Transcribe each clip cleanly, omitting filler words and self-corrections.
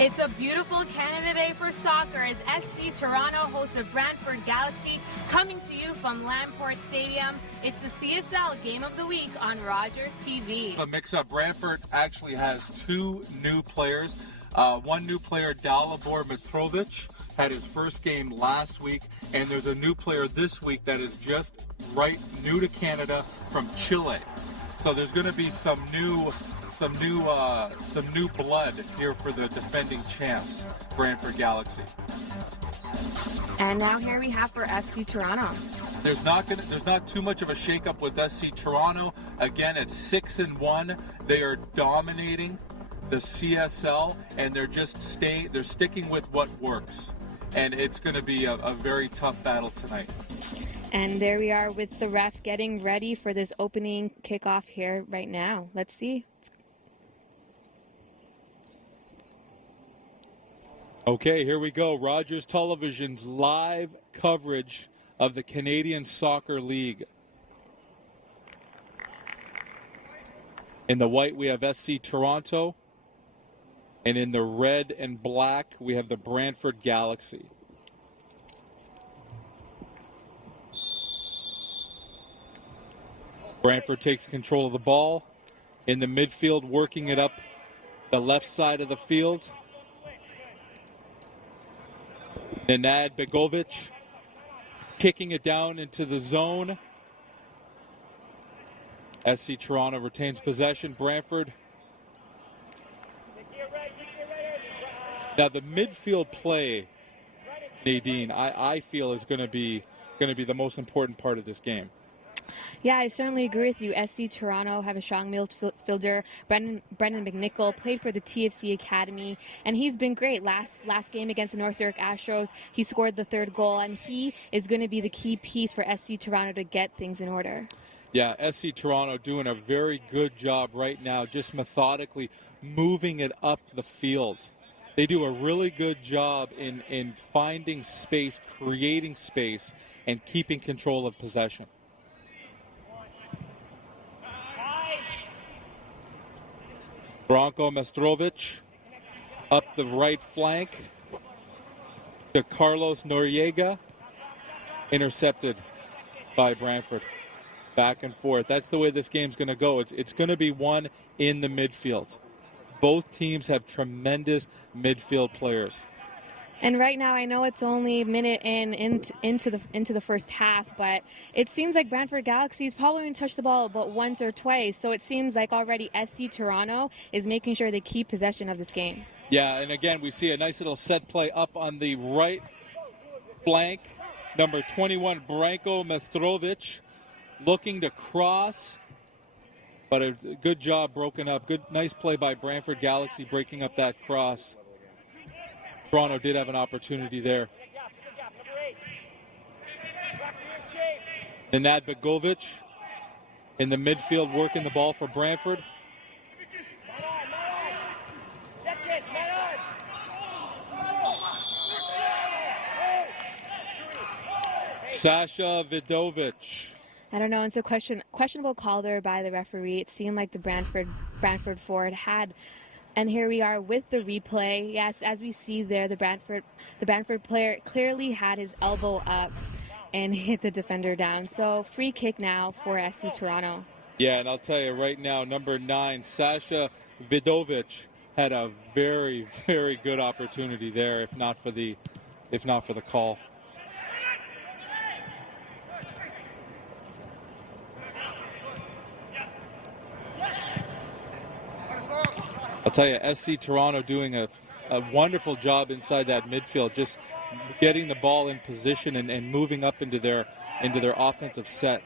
It's a beautiful Canada Day for soccer as SC Toronto hosts the Brandford Galaxy, coming to you from Lamport Stadium. It's the CSL Game of the Week on Rogers TV. The mix-up, Brandford actually has two new players. One new player, Dalibor Mitrovic, had his first game last week, and there's a new player this week that is just new to Canada from Chile. So there's going to be some new blood here for the defending champs, Brandford Galaxy. And now here we have for SC Toronto. There's not too much of a shakeup with SC Toronto. Again, at 6-1, they are dominating the CSL, and they're sticking with what works. And it's going to be a very tough battle tonight. And there we are with the ref getting ready for this opening kickoff here right now. Let's see. Okay, here we go. Rogers Television's live coverage of the Canadian Soccer League. In the white, we have SC Toronto. And in the red and black, we have the Brandford Galaxy. Brandford takes control of the ball. In the midfield, working it up the left side of the field. Nenad Begovic kicking it down into the zone. SC Toronto retains possession. Brandford. Now the midfield play, Nadine, I feel is going to be the most important part of this game. Yeah, I certainly agree with you. SC Toronto have a strong midfielder. Brendan McNichol played for the TFC Academy, and he's been great. Last game against the North York Astros, he scored the third goal, and he is going to be the key piece for SC Toronto to get things in order. Yeah, SC Toronto doing a very good job right now, just methodically moving it up the field. They do a really good job in finding space, creating space, and keeping control of possession. Branko Mestrovic up the right flank to Carlos Noriega, intercepted by Brandford. Back and forth. That's the way this game's going to go. It's going to be won in the midfield. Both teams have tremendous midfield players. And right now, I know it's only a minute into the first half, but it seems like Brandford Galaxy has probably only touched the ball about once or twice. So it seems like already SC Toronto is making sure they keep possession of this game. Yeah, and again, we see a nice little set play up on the right flank. Number 21, Branko Mestrovic, looking to cross, but a good job broken up. Nice play by Brandford Galaxy breaking up that cross. Toronto did have an opportunity there. Nenad Begovic in the midfield working the ball for Brandford. Sasha Vidovic. I don't know. It's a questionable call there by the referee. It seemed like the Brandford forward had. And here we are with the replay. Yes, as we see there, the Brandford player clearly had his elbow up and hit the defender down. So free kick now for SC Toronto. Yeah, and I'll tell you right now, number 9, Sasha Vidovic, had a very, very good opportunity there, if not for the call. I'll tell you, SC Toronto doing a wonderful job inside that midfield, just getting the ball in position and moving up into their offensive set.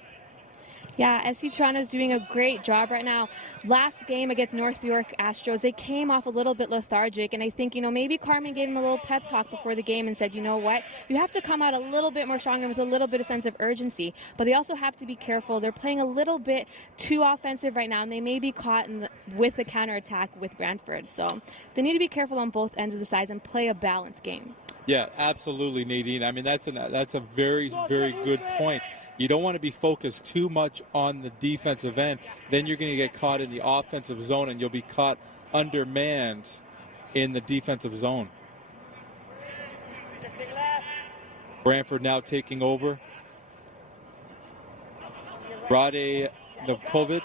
Yeah, SC Toronto is doing a great job right now. Last game against North York Astros, they came off a little bit lethargic, and I think, maybe Carmen gave them a little pep talk before the game and said, you know what, you have to come out a little bit more stronger with a little bit of sense of urgency, but they also have to be careful. They're playing a little bit too offensive right now, and they may be caught with the counterattack with Brandford. So they need to be careful on both ends of the sides and play a balanced game. Yeah, absolutely, Nadine. I mean, that's a very, very good point. You don't want to be focused too much on the defensive end. Then you're going to get caught in the offensive zone, and you'll be caught undermanned in the defensive zone. Brandford now taking over. Rade Novkovic.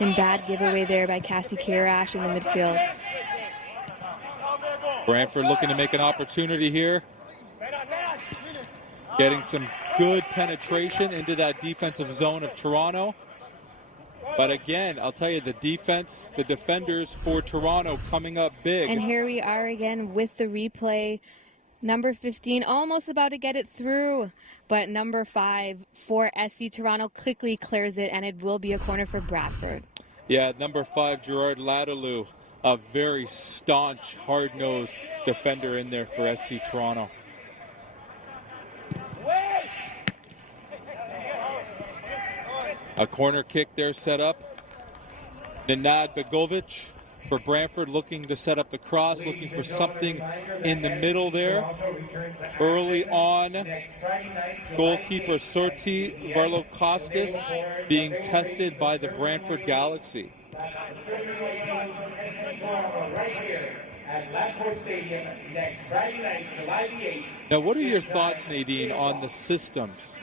And bad giveaway there by Cassie Kirash in the midfield. Brandford looking to make an opportunity here. Getting some good penetration into that defensive zone of Toronto. But again, I'll tell you, the defenders for Toronto coming up big. And here we are again with the replay. Number 15 almost about to get it through, but number 5 for SC Toronto quickly clears it, and it will be a corner for Brandford. Yeah, number 5, Gerard Ladiyou, a very staunch, hard-nosed defender in there for SC Toronto. A corner kick there set up. Nenad Begovic for Brandford looking to set up the cross, looking for something in the middle there. Early on, goalkeeper Sorti Varlokostas being tested by the Brandford Galaxy. Now, what are your thoughts, Nadine, on the systems,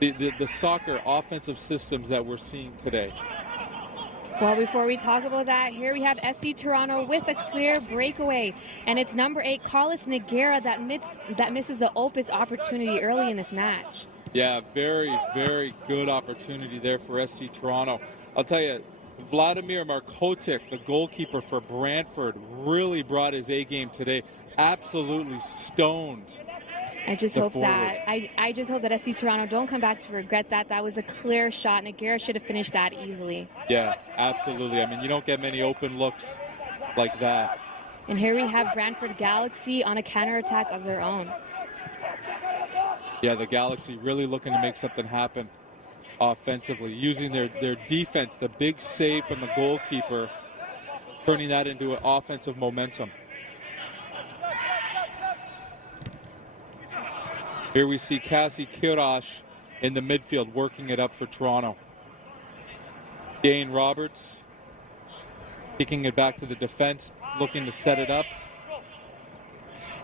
the soccer offensive systems that we're seeing today? Well, before we talk about that, here we have SC Toronto with a clear breakaway. And it's number 8, Carlos Noguera, that misses the Opus opportunity early in this match. Yeah, very, very good opportunity there for SC Toronto. I'll tell you, Vladimir Markotic, the goalkeeper for Brandford, really brought his A game today. Absolutely stoned. I just hope that SC Toronto don't come back to regret that. That was a clear shot. Noguera should have finished that easily. Yeah, absolutely. I mean, you don't get many open looks like that. And here we have Brandford Galaxy on a counterattack of their own. Yeah, the Galaxy really looking to make something happen offensively, using their defense, the big save from the goalkeeper, turning that into an offensive momentum. Here we see Cassie Kirash in the midfield working it up for Toronto. Dane Roberts kicking it back to the defense, looking to set it up.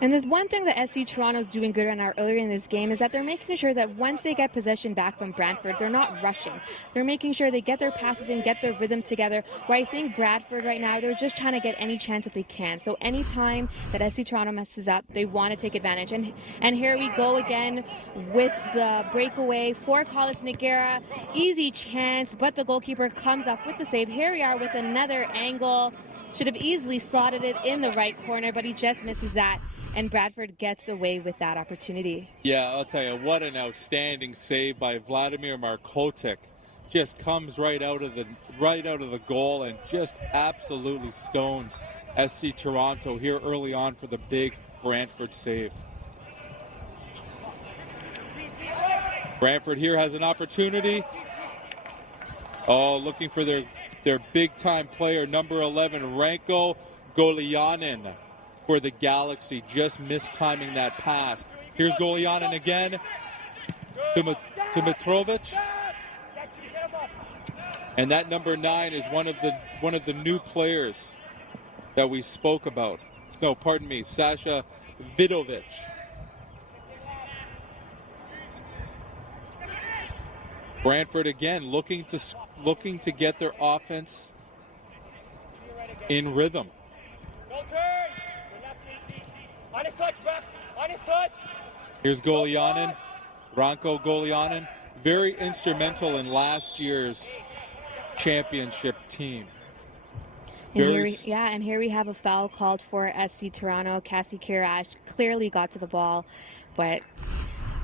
And the one thing that SC Toronto is doing good right now earlier in this game is that they're making sure that once they get possession back from Brandford, they're not rushing. They're making sure they get their passes in, get their rhythm together. Where I think Brandford right now, they're just trying to get any chance that they can. So anytime that SC Toronto messes up, they want to take advantage. And here we go again with the breakaway for Carlos Noguera. Easy chance, but the goalkeeper comes up with the save. Here we are with another angle. Should have easily slotted it in the right corner, but he just misses that. And Brandford gets away with that opportunity. Yeah, I'll tell you, what an outstanding save by Vladimir Markotic. Just comes right out of the goal and just absolutely stones SC Toronto here early on for the big Brandford save. Brandford here has an opportunity. Oh, looking for their big-time player, number 11, Ranko Golianin. For the Galaxy, just mistiming that pass. Here's Golianin again to Mitrovic. And that number 9 is one of the new players that we spoke about. No, pardon me, Sasha Vidovic. Brandford again looking to get their offense in rhythm. Here's Golianin, Ranko Golianin, very instrumental in last year's championship team. And here we have a foul called for SC Toronto. Cassie Kirash clearly got to the ball, but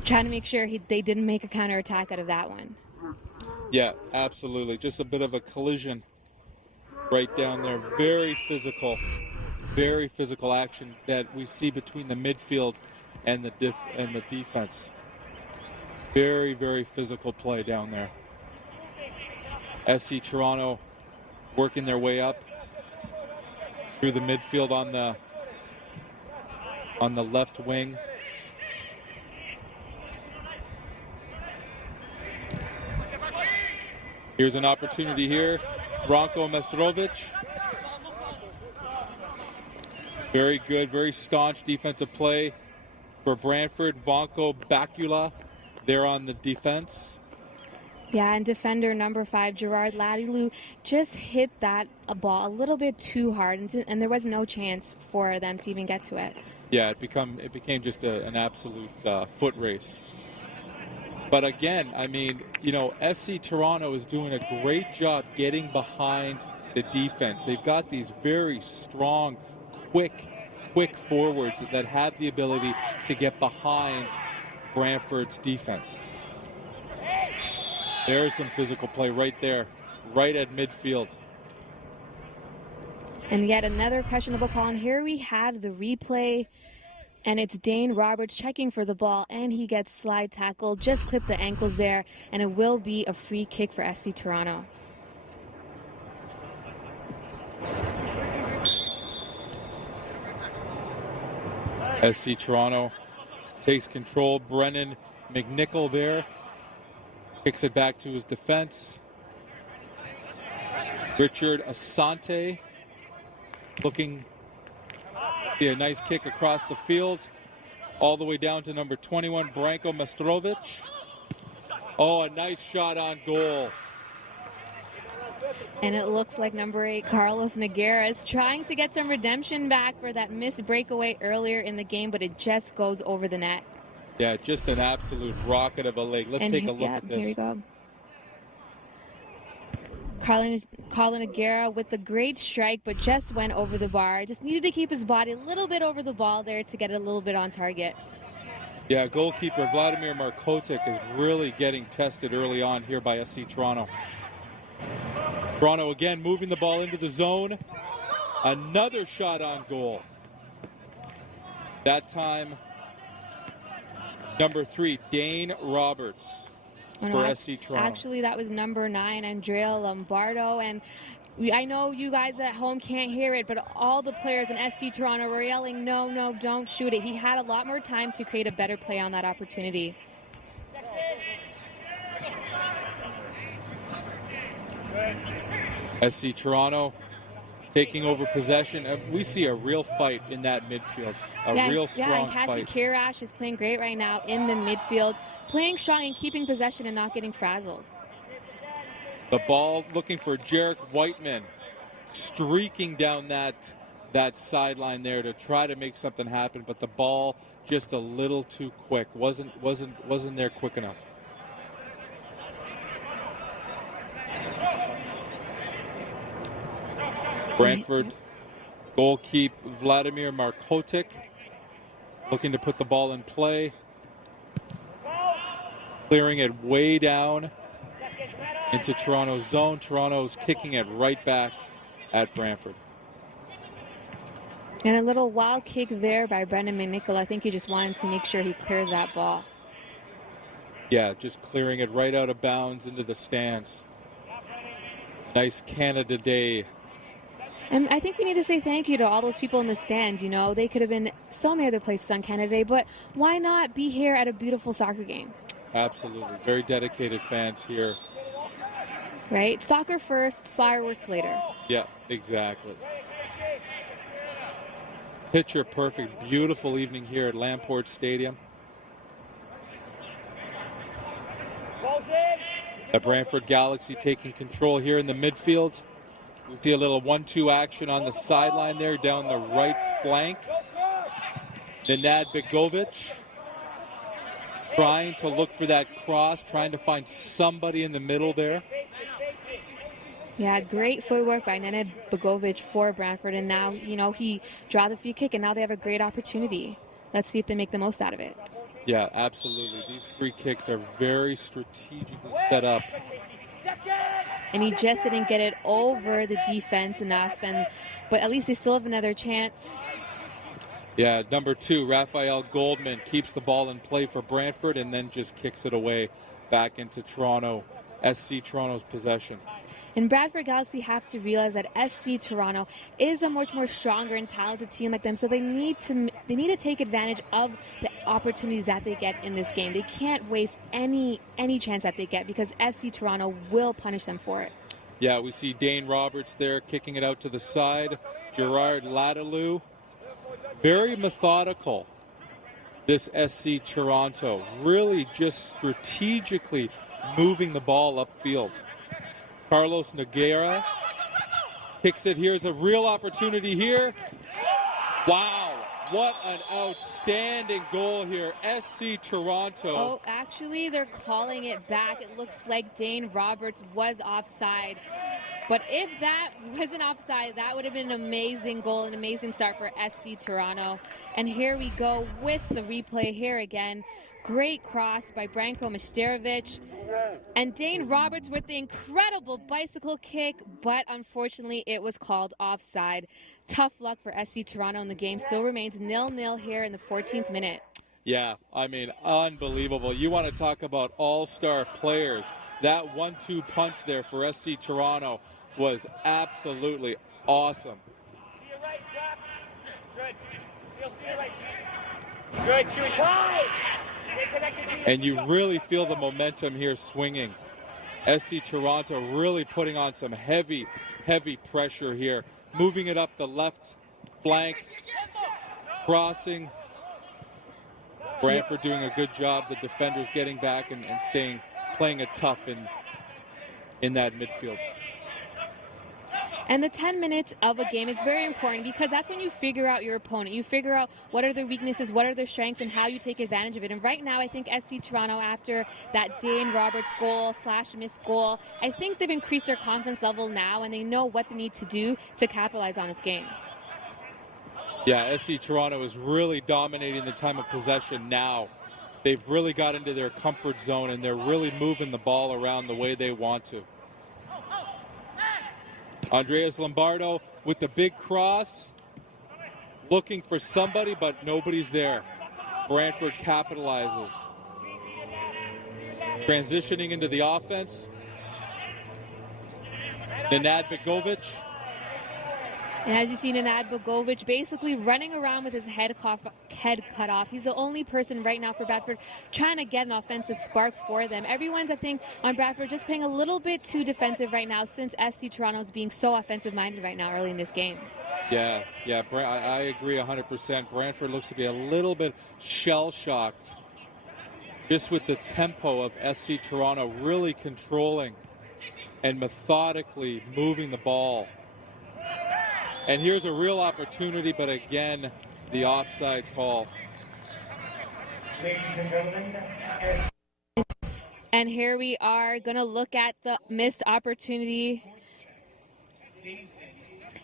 trying to make sure they didn't make a counterattack out of that one. Yeah, absolutely. Just a bit of a collision right down there. Very physical action that we see between the midfield and the defense. Very, very physical play down there. SC Toronto working their way up through the midfield on the left wing. Here's an opportunity here. Branko Mestrovic. Very good, very staunch defensive play for Brantford. Vanko Bakula there on the defense. Yeah, and defender number 5, Gerard Ladiyou, just hit that ball a little bit too hard, and there was no chance for them to even get to it. Yeah, it became just an absolute foot race. But again, I mean, you know, SC Toronto is doing a great job getting behind the defense. They've got these very strong, quick forwards that have the ability to get behind Brantford's defense. There's some physical play right there, right at midfield. And yet another questionable call. And here we have the replay. And it's Dane Roberts checking for the ball, and he gets slide tackled. Just clip the ankles there, and it will be a free kick for SC Toronto. SC Toronto takes control. Brennan McNichol there. Kicks it back to his defense. Richard Asante looking. See a nice kick across the field. All the way down to number 21, Branko Mestrovic. Oh, a nice shot on goal. And it looks like number 8, Carlos Noguera, is trying to get some redemption back for that missed breakaway earlier in the game, but it just goes over the net. Yeah, just an absolute rocket of a leg. Let's take a look at this. Here we go. Colin Noguera with the great strike, but just went over the bar. Just needed to keep his body a little bit over the ball there to get it a little bit on target. Yeah, goalkeeper Vladimir Markotic is really getting tested early on here by SC Toronto. Toronto again moving the ball into the zone. Another shot on goal. That time, number 3, Dane Roberts. For SC Toronto. Actually, that was number 9, Andrea Lombardo. And I know you guys at home can't hear it, but all the players in SC Toronto were yelling, no, no, don't shoot it. He had a lot more time to create a better play on that opportunity. SC Toronto taking over possession. We see a real fight in that midfield. Real strong and Cassie fight. Kirash is playing great right now in the midfield, playing strong and keeping possession and not getting frazzled. The ball looking for Jarek Whiteman, streaking down that sideline there to try to make something happen, but the ball just a little too quick. Wasn't there quick enough. Brantford goalkeeper Vladimir Markotic looking to put the ball in play. Clearing it way down into Toronto's zone. Toronto's kicking it right back at Brantford. And a little wild kick there by Brendan McNichol. I think he just wanted to make sure he cleared that ball. Yeah, just clearing it right out of bounds into the stands. Nice Canada Day. And I think we need to say thank you to all those people in the stand. You know, they could have been so many other places on Canada Day, but why not be here at a beautiful soccer game? Absolutely. Very dedicated fans here. Right? Soccer first, fireworks later. Yeah, exactly. Picture perfect, beautiful evening here at Lamport Stadium. The Brantford Galaxy taking control here in the midfield. We see a little 1-2 action on the sideline there down the right flank. Nenad Begovic trying to look for that cross, trying to find somebody in the middle there. Yeah, great footwork by Nenad Begovic for Brantford, and now, you know, he draw the free kick, and now they have a great opportunity. Let's see if they make the most out of it. Yeah, absolutely. These free kicks are very strategically set up. And he just didn't get it over the defense enough, but at least they still have another chance. Yeah, number 2, Raphael Goldman keeps the ball in play for Brantford and then just kicks it away back into Toronto, SC Toronto's possession. And Brantford Galaxy have to realize that SC Toronto is a much more stronger and talented team like them, so they need to take advantage of the opportunities that they get in this game. They can't waste any chance that they get because SC Toronto will punish them for it. Yeah, we see Dane Roberts there kicking it out to the side. Gerard Ladiyou, very methodical. This SC Toronto, really just strategically moving the ball upfield. Carlos Nogueira kicks it. Here's a real opportunity here. Wow, what an outstanding goal here. SC Toronto. Oh, actually, they're calling it back. It looks like Dane Roberts was offside. But if that wasn't offside, that would have been an amazing goal, an amazing start for SC Toronto. And here we go with the replay here again. Great cross by Branko Misterovic. And Dane Roberts with the incredible bicycle kick, but unfortunately it was called offside. Tough luck for SC Toronto, and the game still remains 0-0 here in the 14th minute. Yeah, I mean, unbelievable. You want to talk about all-star players. That 1-2 punch there for SC Toronto was absolutely awesome. And you really feel the momentum here swinging. SC Toronto really putting on some heavy pressure here. Moving it up the left flank. Crossing. Brandford doing a good job. The defenders getting back and playing it tough in that midfield. And the 10 minutes of a game is very important because that's when you figure out your opponent. You figure out what are their weaknesses, what are their strengths, and how you take advantage of it. And right now, I think SC Toronto, after that Dane Roberts goal / missed goal, I think they've increased their confidence level now, and they know what they need to do to capitalize on this game. Yeah, SC Toronto is really dominating the time of possession now. They've really got into their comfort zone, and they're really moving the ball around the way they want to. Andreas Lombardo with the big cross, looking for somebody, but nobody's there. Brandford capitalizes. Transitioning into the offense. Nenad Begovic. And as you see, Nenad Begovic basically running around with his head cut off. He's the only person right now for Brandford trying to get an offensive spark for them. Everyone's, I think, on Brandford just playing a little bit too defensive right now since SC Toronto is being so offensive-minded right now early in this game. Yeah, I agree 100%. Brandford looks to be a little bit shell-shocked just with the tempo of SC Toronto really controlling and methodically moving the ball. And here's a real opportunity, but again, the offside call. And here we are going to look at the missed opportunity.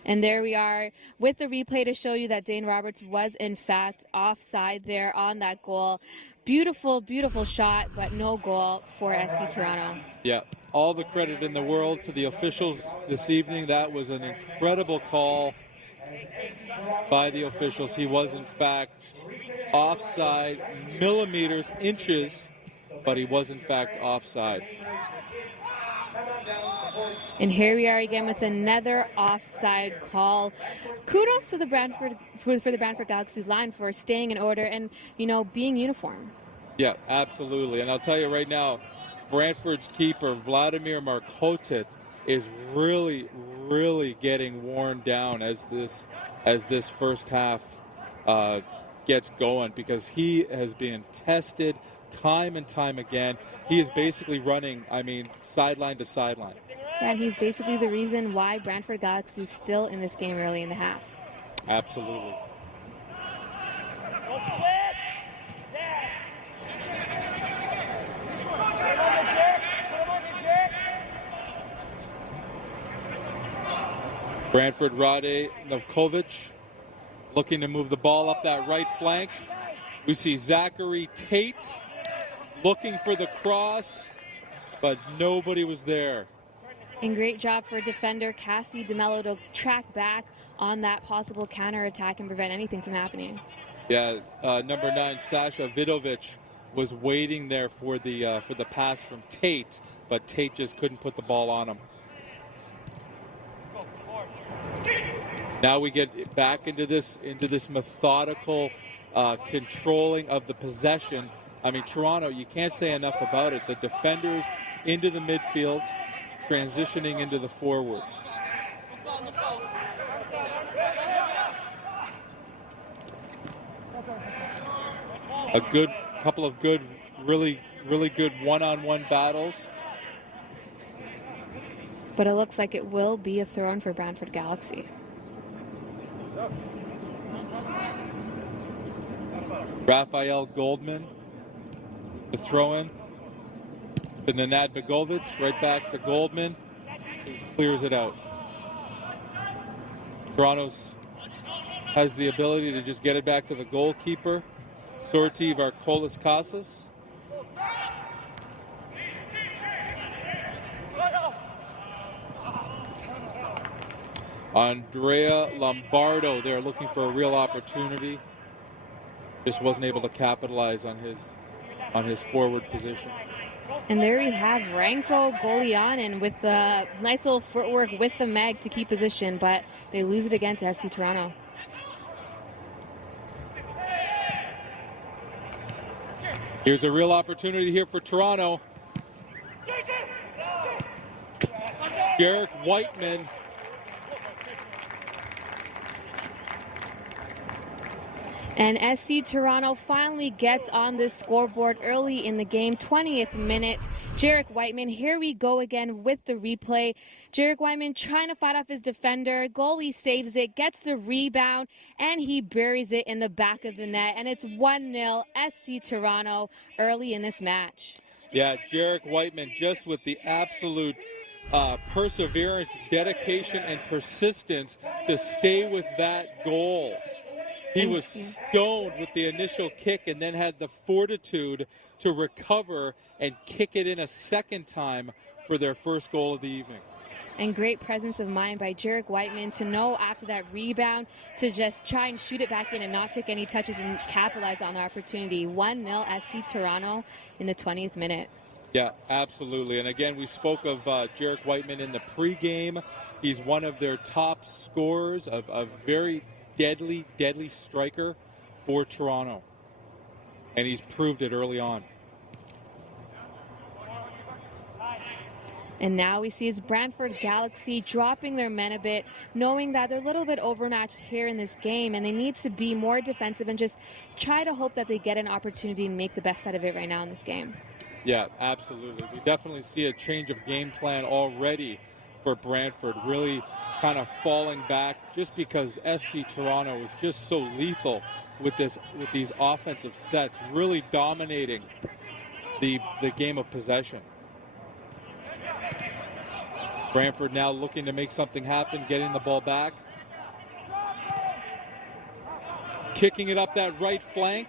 And there we are with the replay to show you that Dane Roberts was in fact offside there on that goal. Beautiful, beautiful shot, but no goal for SC Toronto. Yeah, all the credit in the world to the officials this evening. That was an incredible call by the officials. He was in fact offside, millimeters, inches, but he was in fact offside. And here we are again with another offside call. Kudos to the Brandford for the Brandford Galaxy's line for staying in order and, being uniform. Yeah, absolutely. And I'll tell you right now, Brantford's keeper, Vladimir Markotit, is really, really getting worn down as this first half gets going, because he has been tested time and time again. He is basically running, sideline to sideline. And he's basically the reason why Brandford Galaxy is still in this game early in the half. Absolutely. Brandford Rade Novkovic looking to move the ball up that right flank. We see Zachary Tate looking for the cross, but nobody was there. And great job for defender Cassie DeMello to track back on that possible counterattack and prevent anything from happening. Yeah, number 9 Sasha Vidovic was waiting there for the pass from Tate, but Tate just couldn't put the ball on him. Now we get back into this methodical controlling of the possession. I mean, Toronto, you can't say enough about it. The defenders into the midfield, transitioning into the forwards. A good couple of good, really good one-on-one battles. But it looks like it will be a throw-in for Brandford Galaxy. Raphael Goldman, the throw-in. To Nenad Begovic, right back to Goldman, who clears it out. Toronto's has the ability to just get it back to the goalkeeper, Sorti Varcolis Casas. Andrea Lombardo there looking for a real opportunity. Just wasn't able to capitalize on his forward position. And there we have Ranko Golianin with the nice little footwork with the mag to keep position, but they lose it again to SC Toronto. Here's a real opportunity here for Toronto. Jarek Whiteman. And SC Toronto finally gets on the scoreboard early in the game, 20th minute. Jarek Whiteman, here we go again with the replay. Jarek Whiteman trying to fight off his defender. Goalie saves it, gets the rebound, and he buries it in the back of the net. And it's 1-0 SC Toronto early in this match. Yeah, Jarek Whiteman just with the absolute perseverance, dedication, and persistence to stay with that goal. He was stoned with the initial kick and then had the fortitude to recover and kick it in a second time for their first goal of the evening. And great presence of mind by Jarek Whiteman to know after that rebound to just try and shoot it back in and not take any touches and capitalize on the opportunity. 1-0 SC Toronto in the 20th minute. Yeah, absolutely. And again, we spoke of Jarek Whiteman in the pregame. He's one of their top scorers, of a very deadly striker for Toronto. And he's proved it early on. And now we see it's Brandford Galaxy dropping their men a bit, knowing that they're a little bit overmatched here in this game and they need to be more defensive and just try to hope that they get an opportunity and make the best out of it right now in this game. Yeah, absolutely. We definitely see a change of game plan already for Brandford, really kind of falling back just because SC Toronto is just so lethal with these offensive sets, really dominating the game of possession. Brandford now looking to make something happen, getting the ball back. Kicking it up that right flank.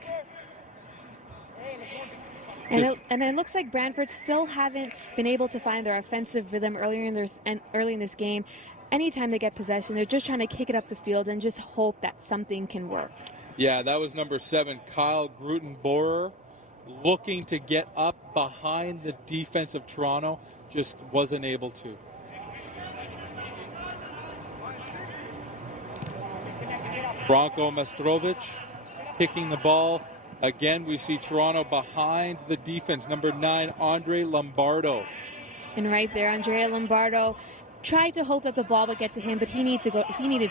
And it looks like Brandford still haven't been able to find their offensive rhythm early in this game. Anytime they get possession, they're just trying to kick it up the field and just hope that something can work. Yeah, that was number 7, Kyle Grutenbohrer, looking to get up behind the defense of Toronto, just wasn't able to. Branko Mestrovic kicking the ball. Again, we see Toronto behind the defense. Number 9, Andre Lombardo. And right there, Andrea Lombardo tried to hope that the ball would get to him, but he needed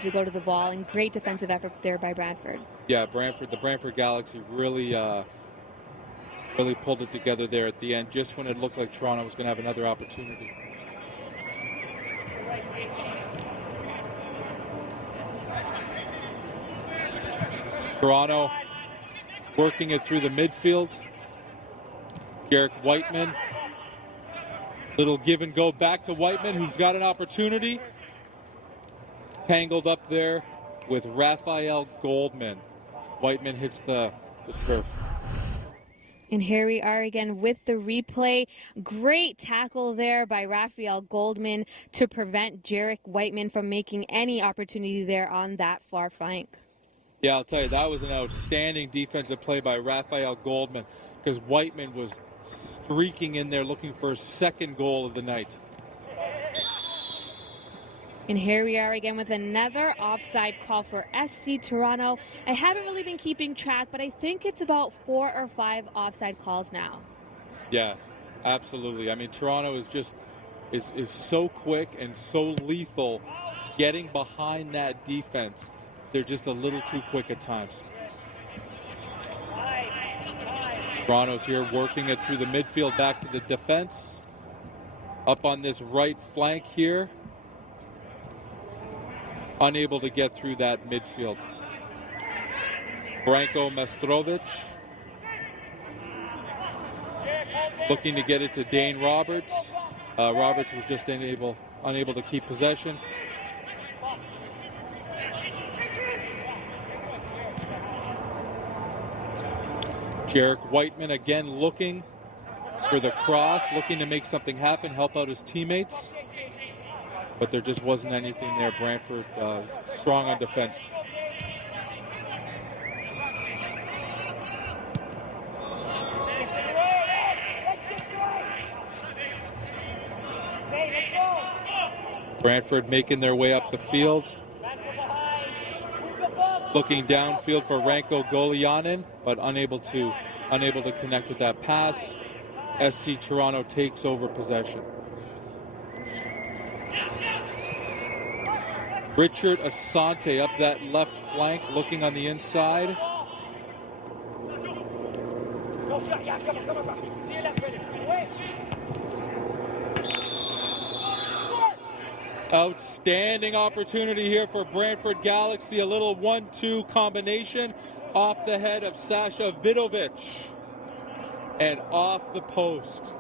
to go to the ball, and great defensive effort there by Brandford. Yeah, the Brandford Galaxy really pulled it together there at the end, just when it looked like Toronto was going to have another opportunity. Toronto working it through the midfield. Jarek Whiteman. Little give and go back to Whiteman, who's got an opportunity. Tangled up there with Raphael Goldman. Whiteman hits the turf. And here we are again with the replay. Great tackle there by Raphael Goldman to prevent Jarek Whiteman from making any opportunity there on that far flank. Yeah, I'll tell you, that was an outstanding defensive play by Raphael Goldman, because Whiteman was streaking in there looking for his second goal of the night. And here we are again with another offside call for SC Toronto. I haven't really been keeping track, but I think it's about 4 or 5 offside calls now. Yeah, absolutely. I mean, Toronto is just is so quick and so lethal getting behind that defense. They're just a little too quick at times. Toronto's here working it through the midfield back to the defense. Up on this right flank here. Unable to get through that midfield. Branko Mestrovic looking to get it to Dane Roberts. Roberts was just unable to keep possession. Jarek Whiteman again looking for the cross, looking to make something happen, help out his teammates. But there just wasn't anything there. Brantford strong on defense. Brantford making their way up the field. Looking downfield for Ranko Golianin, but unable to connect with that pass. SC Toronto takes over possession. Richard Asante up that left flank, looking on the inside. Outstanding opportunity here for Brantford Galaxy. A little 1-2 combination off the head of Sasha Vidovic and off the post.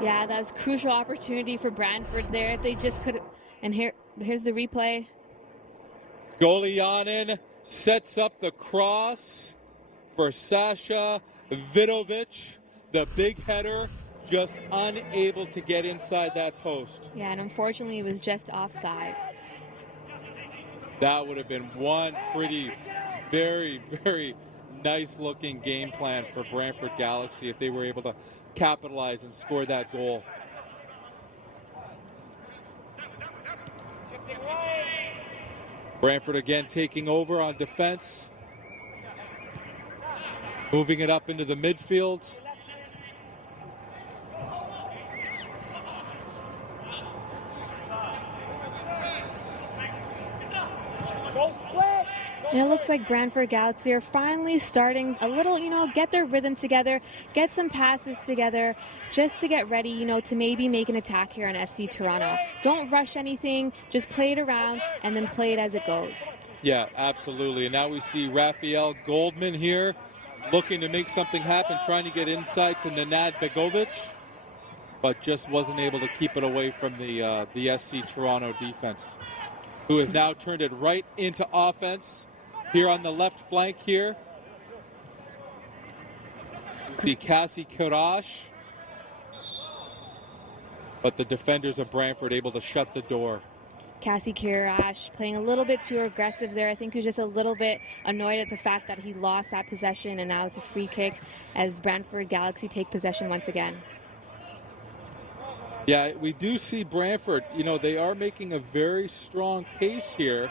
Yeah, that was a crucial opportunity for Brantford there. If they just could, and here's the replay. Golianin sets up the cross for Sasha Vidovic. The big header, just unable to get inside that post. Yeah, and unfortunately it was just offside. That would have been one pretty, very, very nice looking game plan for Brantford Galaxy if they were able to capitalize and score that goal. Brantford again taking over on defense. Moving it up into the midfield. And it looks like Brantford Galaxy are finally starting a little, get their rhythm together, get some passes together, just to get ready, to maybe make an attack here on SC Toronto. Don't rush anything, just play it around and then play it as it goes. Yeah, absolutely. And now we see Raphael Goldman here looking to make something happen, trying to get inside to Nenad Begovic, but just wasn't able to keep it away from the SC Toronto defense, who has now turned it right into offense. Here on the left flank here, we see Cassie Karash, but the defenders of Brantford able to shut the door. Cassie Karash playing a little bit too aggressive there. I think he was just a little bit annoyed at the fact that he lost that possession, and now it's a free kick as Brantford Galaxy take possession once again. Yeah, we do see Brantford, they are making a very strong case here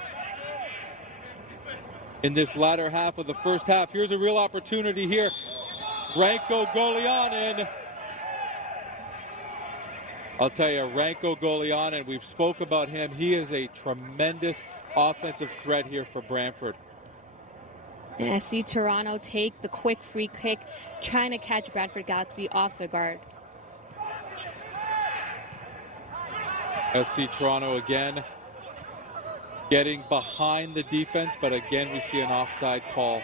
in this latter half of the first half. Here's a real opportunity here. Ranko Golianin. I'll tell you, Ranko Golianin, we've spoke about him. He is a tremendous offensive threat here for Brantford. And SC Toronto take the quick free kick, trying to catch Brantford Galaxy off the guard. SC Toronto again getting behind the defense, but again we see an offside call.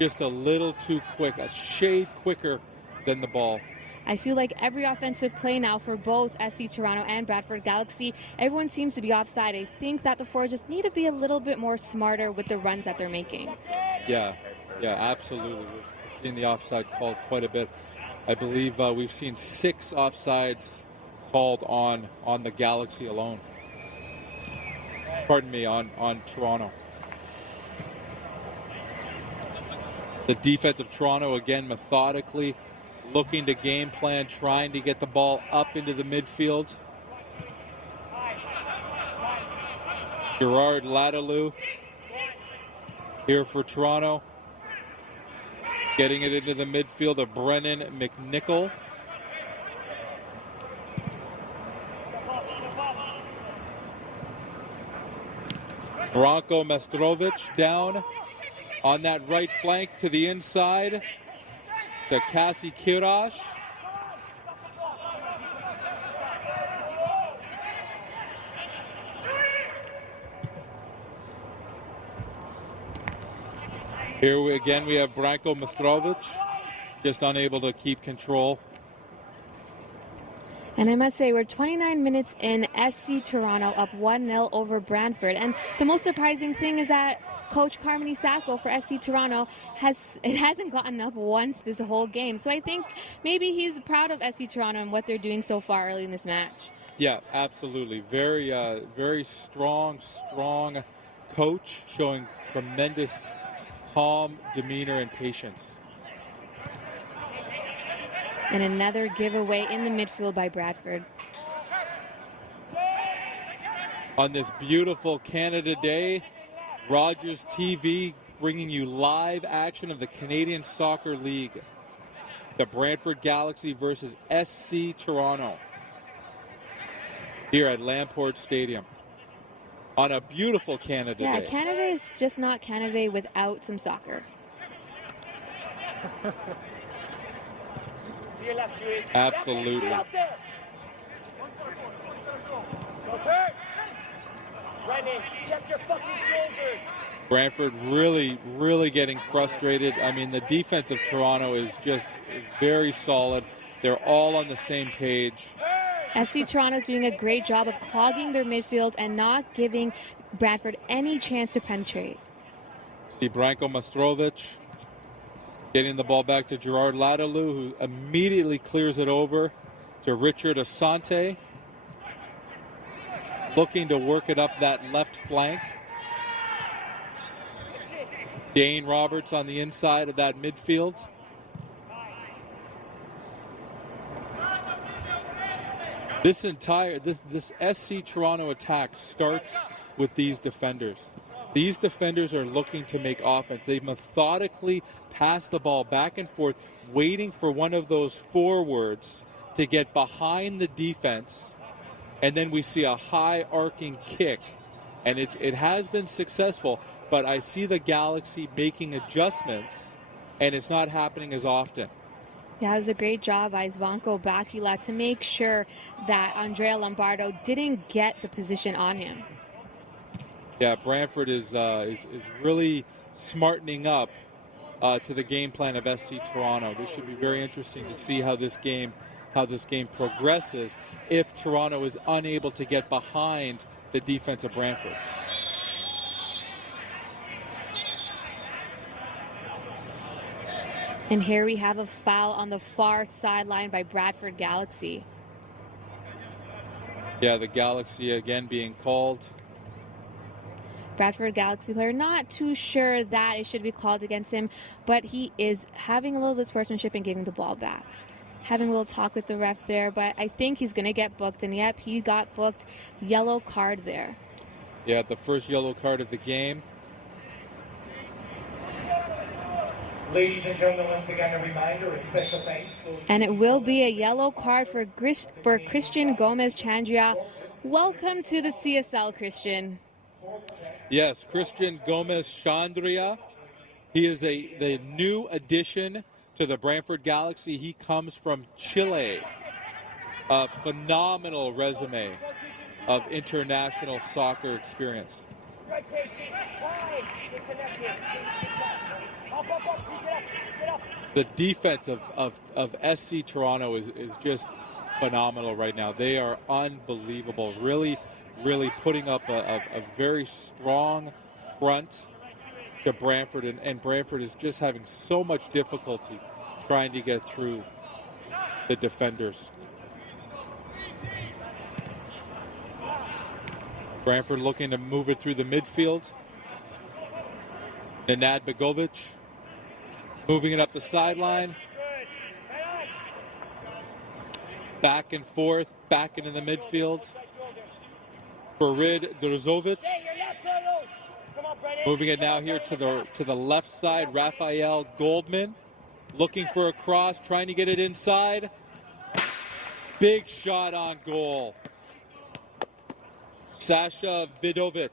Just a little too quick, a shade quicker than the ball. I feel like every offensive play now for both SC Toronto and Brantford Galaxy, everyone seems to be offside. I think that the forwards just need to be a little bit more smarter with the runs that they're making. Yeah, absolutely. We're seeing the offside called quite a bit. I believe we've seen 6 offsides called on the Galaxy alone. Pardon me, on Toronto. The defense of Toronto again methodically looking to game plan, trying to get the ball up into the midfield. Gerard Ladiyou here for Toronto. Getting it into the midfield of Brennan McNichol. Branko Mestrovic down on that right flank to the inside to Kasi Kirash. Here we have Branko Mestrovic just unable to keep control. And I must say, we're 29 minutes in, SC Toronto up 1-0 over Brandford. And the most surprising thing is that Coach Carmine Sacco for SC Toronto hasn't gotten up once this whole game. So I think maybe he's proud of SC Toronto and what they're doing so far early in this match. Yeah, absolutely. Very strong coach, showing tremendous calm demeanor and patience. And another giveaway in the midfield by Bradford. On this beautiful Canada Day, Rogers TV bringing you live action of the Canadian Soccer League. The Brantford Galaxy versus SC Toronto here at Lamport Stadium on a beautiful Canada Day. Yeah, Canada is just not Canada Day without some soccer. Absolutely. Brantford really getting frustrated. I mean, the defense of Toronto is just very solid. They're all on the same page. SC Toronto's doing a great job of clogging their midfield and not giving Brantford any chance to penetrate. See Branko Mestrovic getting the ball back to Gerard Ladiyou, who immediately clears it over to Richard Asante. Looking to work it up that left flank. Dane Roberts on the inside of that midfield. This SC Toronto attack starts with these defenders. These defenders are looking to make offense. They methodically pass the ball back and forth, waiting for one of those forwards to get behind the defense, and then we see a high arcing kick, and it has been successful, but I see the Galaxy making adjustments, and it's not happening as often. That was a great job by Zvonko Bakula to make sure that Andrea Lombardo didn't get the position on him. Yeah, Brantford is really smartening up to the game plan of SC Toronto. This should be very interesting to see how this game progresses if Toronto is unable to get behind the defense of Brantford. And here we have a foul on the far sideline by Bradford Galaxy. Yeah, the Galaxy again being called. Bradford Galaxy player, not too sure that it should be called against him, but he is having a little bit of sportsmanship and giving the ball back. Having a little talk with the ref there, but I think he's going to get booked, and yep, he got booked. Yellow card there. Yeah, the first yellow card of the game. Ladies and gentlemen, once again, a reminder and special thanks. And it will be a yellow card for Christian Gomez Chandria. Welcome to the CSL, Christian. Yes, Christian Gomez Chandria. He is the new addition to the Brantford Galaxy. He comes from Chile. A phenomenal resume of international soccer experience. The defense of SC Toronto is just phenomenal right now. They are unbelievable. Really putting up a very strong front to Brantford, and Brantford is just having so much difficulty trying to get through the defenders. Brantford looking to move it through the midfield. Nenad Begovic moving it up the sideline. Back and forth, back into the midfield. Farid Drzovic. Moving it now here to the left side, Raphael Goldman. Looking for a cross, trying to get it inside. Big shot on goal. Sasha Vidovic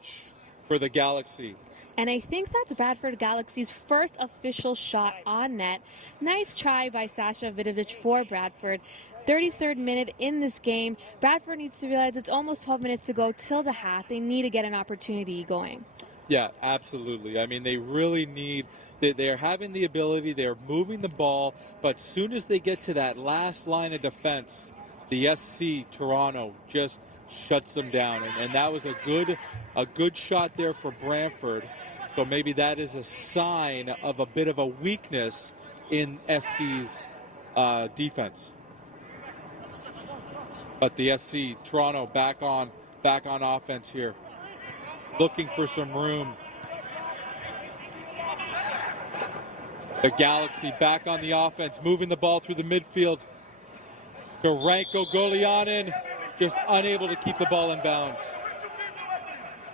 for the Galaxy. And I think that's Bradford Galaxy's first official shot on net. Nice try by Sasha Vidovic for Bradford. 33rd minute in this game. Bradford needs to realize it's almost 12 minutes to go till the half. They need to get an opportunity going. Yeah, absolutely. I mean, they really need, they're having the ability, they're moving the ball, but soon as they get to that last line of defense, the SC Toronto just shuts them down. And that was a good shot there for Brantford. So maybe that is a sign of a bit of a weakness in SC's defense. But the SC Toronto back on offense here, looking for some room. The Galaxy back on the offense, moving the ball through the midfield. Ranko Golianin just unable to keep the ball in bounds.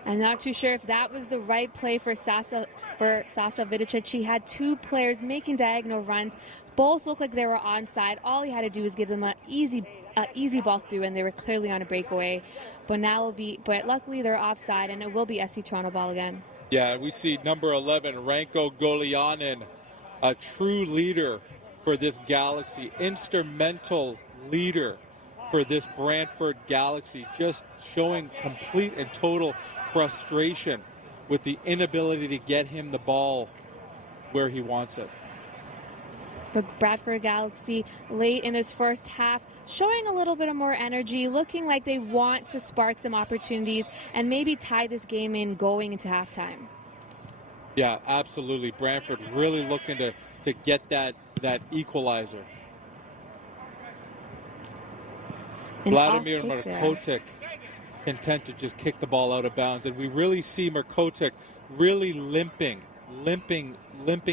I'm not too sure if that was the right play for Sasha Vidovic. He had two players making diagonal runs. Both looked like they were onside. All he had to do was give them an easy ball through, and they were clearly on a breakaway. But luckily they're offside, and it will be SC Toronto ball again. Yeah, we see number 11, Ranko Golianin, a true leader for this Galaxy, instrumental leader for this Brantford Galaxy, just showing complete and total frustration with the inability to get him the ball where he wants it. But Bradford Galaxy late in this first half showing a little bit of more energy, looking like they want to spark some opportunities and maybe tie this game in going into halftime. Yeah, absolutely. Brantford really looking to get that equalizer. And Vladimir Markotic content to just kick the ball out of bounds. And we really see Markotic really limping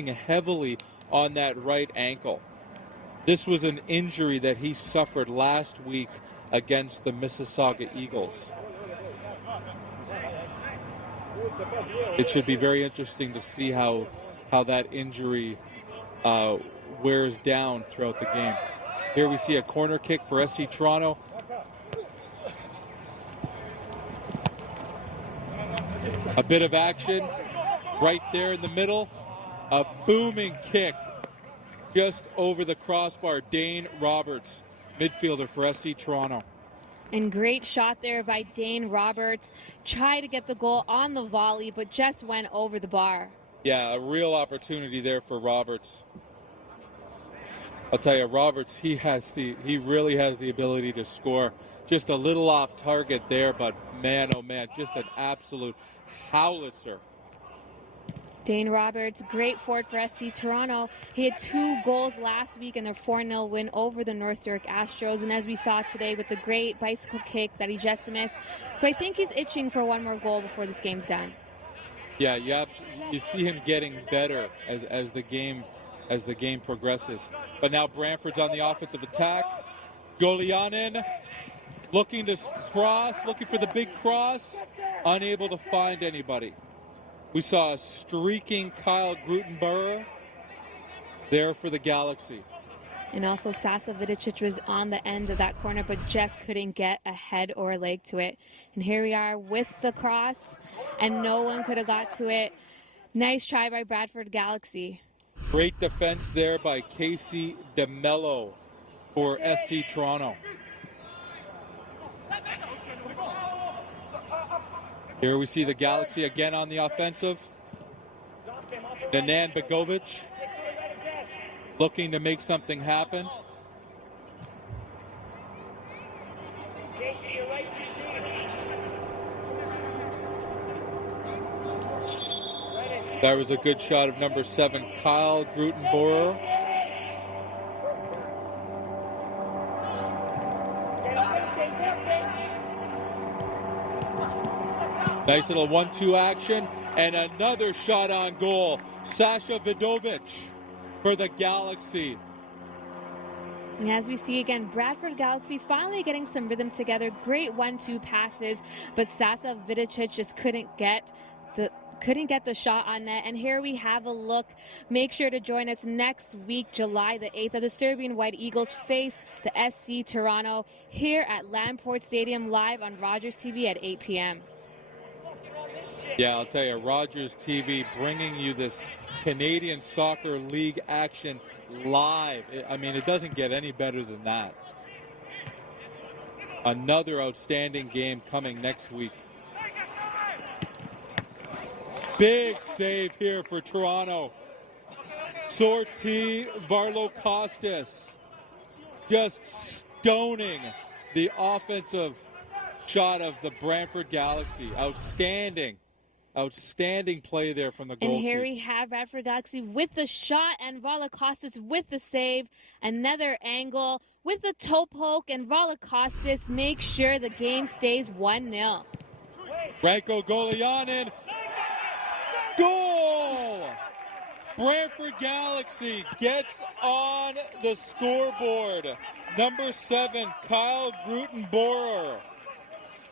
heavily on that right ankle. This was an injury that he suffered last week against the Mississauga Eagles. It should be very interesting to see how that injury wears down throughout the game. Here we see a corner kick for SC Toronto. A bit of action right there in the middle. A booming kick just over the crossbar. Dane Roberts, midfielder for SC Toronto. And great shot there by Dane Roberts. Tried to get the goal on the volley, but just went over the bar. Yeah, a real opportunity there for Roberts. I'll tell you, Roberts, he really has the ability to score. Just a little off target there, but man, oh man, just an absolute howitzer. Dane Roberts, great forward for SC Toronto. He had 2 goals last week in their 4-0 win over the North York Astros. And as we saw today with the great bicycle kick that he just missed. So I think he's itching for one more goal before this game's done. Yeah, you see him getting better as the game progresses. But now Brantford's on the offensive attack. Golianin looking to cross, looking for the big cross, unable to find anybody. We saw a streaking Kyle Grutenbauer there for the Galaxy. And also Sasha Vidovic was on the end of that corner, but just couldn't get a head or a leg to it. And here we are with the cross, and no one could have got to it. Nice try by Bradford Galaxy. Great defense there by Casey DeMello for SC Toronto. Here we see the Galaxy again on the offensive. Nanan Begovic looking to make something happen. That was a good shot of number 7, Kyle Grutenbauer. Nice little 1-2 action, and another shot on goal. Sasha Vidovic for the Galaxy. And as we see again, Bradford Galaxy finally getting some rhythm together. Great 1-2 passes, but Sasa Vidicic just couldn't get the shot on net. And here we have a look. Make sure to join us next week, July the 8th, as the Serbian White Eagles face the SC Toronto here at Lamport Stadium, live on Rogers TV at 8 p.m. Yeah, I'll tell you, Rogers TV bringing you this Canadian Soccer League action live. I mean, it doesn't get any better than that. Another outstanding game coming next week. Big save here for Toronto. Sortie Varlokostas just stoning the offensive shot of the Brandford Galaxy. Outstanding play there from the goalkeeper. And here we have Bradford Galaxy with the shot and Varlokostas with the save. Another angle with the toe poke, and Varlokostas makes sure the game stays 1-0. Ranko Golianin. Goal! Brantford Galaxy gets on the scoreboard. Number 7, Kyle Grutenboer.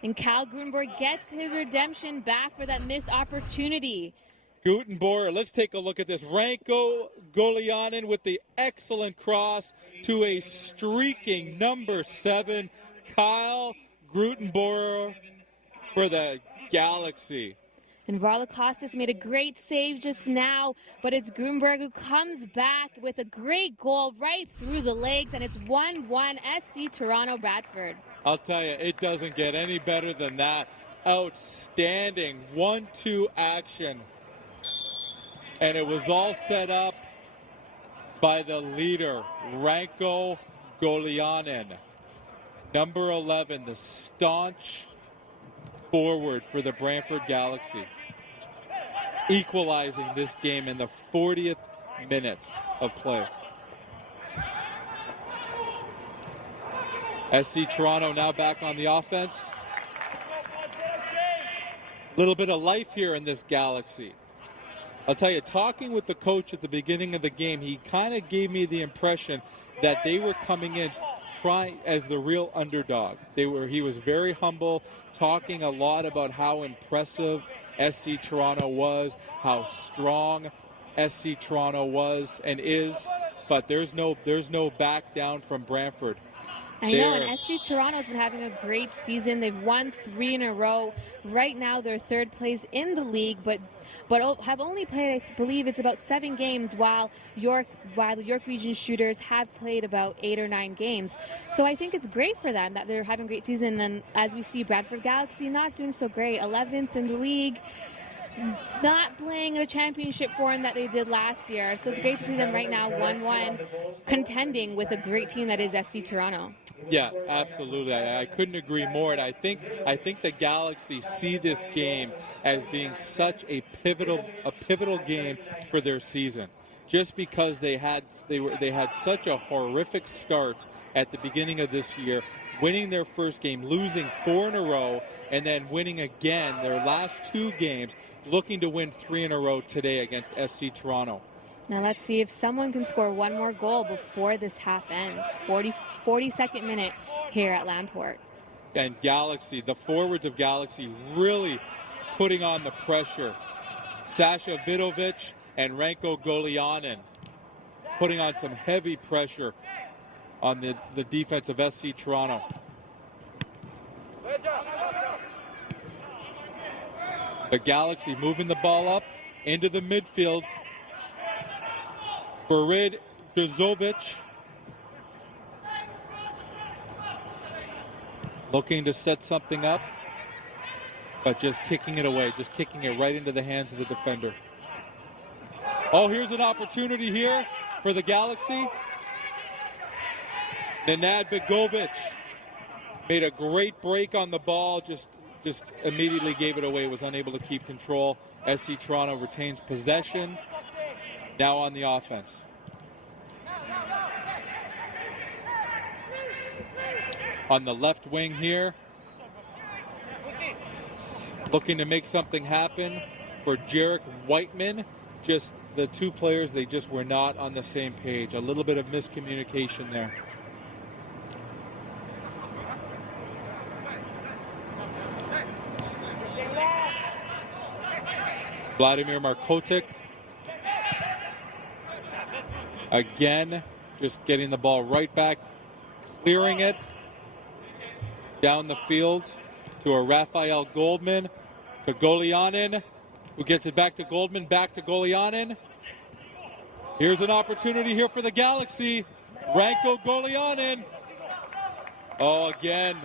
And Cal Grutenborg gets his redemption back for that missed opportunity. Grutenboer, let's take a look at this. Ranko Golianin with the excellent cross to a streaking number 7, Kyle Grutenboer for the Galaxy. And Varlokostas made a great save just now, but it's Grutenborg who comes back with a great goal right through the legs, and it's 1-1 SC Toronto Bradford. I'll tell you, it doesn't get any better than that. Outstanding 1-2 action. And it was all set up by the leader, Ranko Golianin. Number 11, the staunch forward for the Brantford Galaxy. Equalizing this game in the 40th minute of play. SC Toronto now back on the offense. Little bit of life here in this Galaxy. I'll tell you, talking with the coach at the beginning of the game, he kind of gave me the impression that they were coming in trying as the real underdog. He was very humble, talking a lot about how impressive SC Toronto was, how strong SC Toronto was and is, but there's no back down from Brantford. I know, and SC Toronto's been having a great season. They've won 3 in a row. Right now, they're third place in the league, but have only played, I believe it's about 7 games, while the York Region Shooters have played about 8 or 9 games. So I think it's great for them that they're having a great season. And as we see, Bradford Galaxy not doing so great, 11th in the league, not playing the championship form that they did last year. So it's great to see them right now 1-1, contending with a great team that is SC Toronto. Yeah, absolutely. I couldn't agree more. And I think the Galaxy see this game as being such a pivotal game for their season, just because they had such a horrific start at the beginning of this year, winning their first game, losing 4 in a row, and then winning again their last 2 games, looking to win 3 in a row today against SC Toronto. Now let's see if someone can score one more goal before this half ends. 42nd minute here at Lamport. And Galaxy, the forwards of Galaxy really putting on the pressure. Sasha Vidovic and Ranko Golianin putting on some heavy pressure on the defense of SC Toronto. The Galaxy moving the ball up into the midfield. Farid Drzovic looking to set something up, but just kicking it away, just kicking it right into the hands of the defender. Oh, here's an opportunity here for the Galaxy. Nenad Begovic made a great break on the ball, just immediately gave it away, was unable to keep control. SC Toronto retains possession. Now on the offense. On the left wing here, looking to make something happen for Jarek Whiteman. Just the 2 players, they just were not on the same page. A little bit of miscommunication there. Vladimir Markotic. Again, just getting the ball right back, clearing it down the field to a Raphael Goldman, to Golianin, who gets it back to Goldman, back to Golianin. Here's an opportunity here for the Galaxy. Ranko Golianin. Oh, again,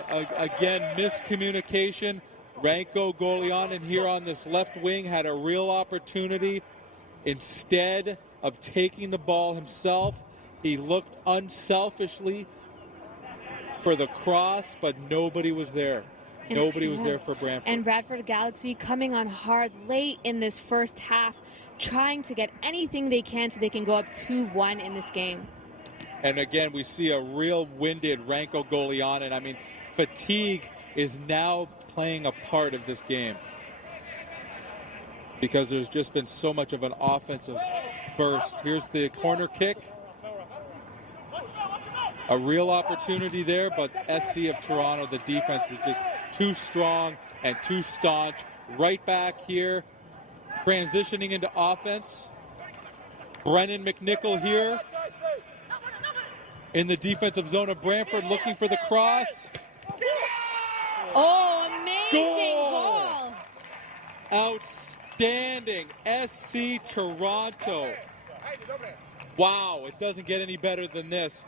miscommunication. Ranko Golianin here on this left wing had a real opportunity. Instead of taking the ball himself, he looked unselfishly for the cross, but nobody was there. Nobody was there for Brandford. And Brandford Galaxy coming on hard late in this first half, trying to get anything they can so they can go up 2-1 in this game. And again, we see a real winded Ranko Golianin. I mean, fatigue is now playing a part of this game because there's just been so much of an offensive burst. Here's the corner kick. A real opportunity there, but SC of Toronto, the defense was just too strong and too staunch. Right back here, transitioning into offense. Brennan McNichol here in the defensive zone of Brantford, looking for the cross. Oh, amazing goal! Outstanding, SC Toronto. Wow, it doesn't get any better than this.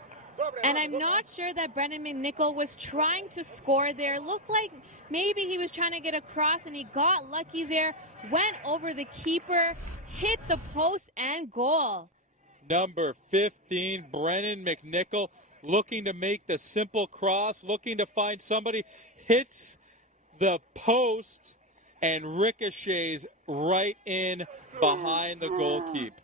And I'm not sure that Brennan McNichol was trying to score there. Looked like maybe he was trying to get across and he got lucky there. Went over the keeper, hit the post and goal. Number 15, Brennan McNichol, looking to make the simple cross, looking to find somebody, hits the post and ricochets right in behind the goalkeeper.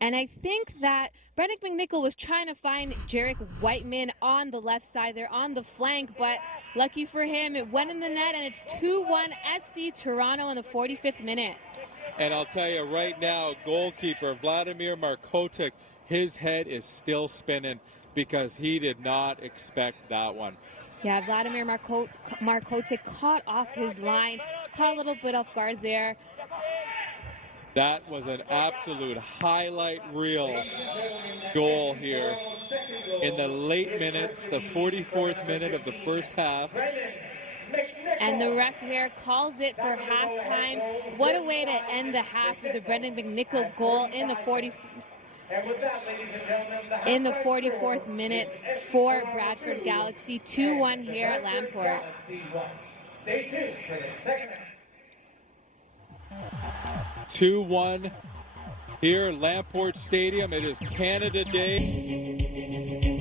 And I think that Brennan McNichol was trying to find Jarek Whiteman on the left side there, on the flank, but lucky for him, it went in the net, and it's 2-1 SC Toronto in the 45th minute. And I'll tell you right now, goalkeeper Vladimir Markotic, his head is still spinning because he did not expect that one. Yeah, Vladimir Markotic caught off his line, caught a little bit off guard there. That was an absolute highlight reel goal here in the late minutes, the 44th minute of the first half. And the ref here calls it for halftime. What a way to end the half with the Brendan McNichol goal in the 44th minute for Brantford Galaxy. 2-1 here at Lamport. 2-1 here at Lamport Stadium. It is Canada Day.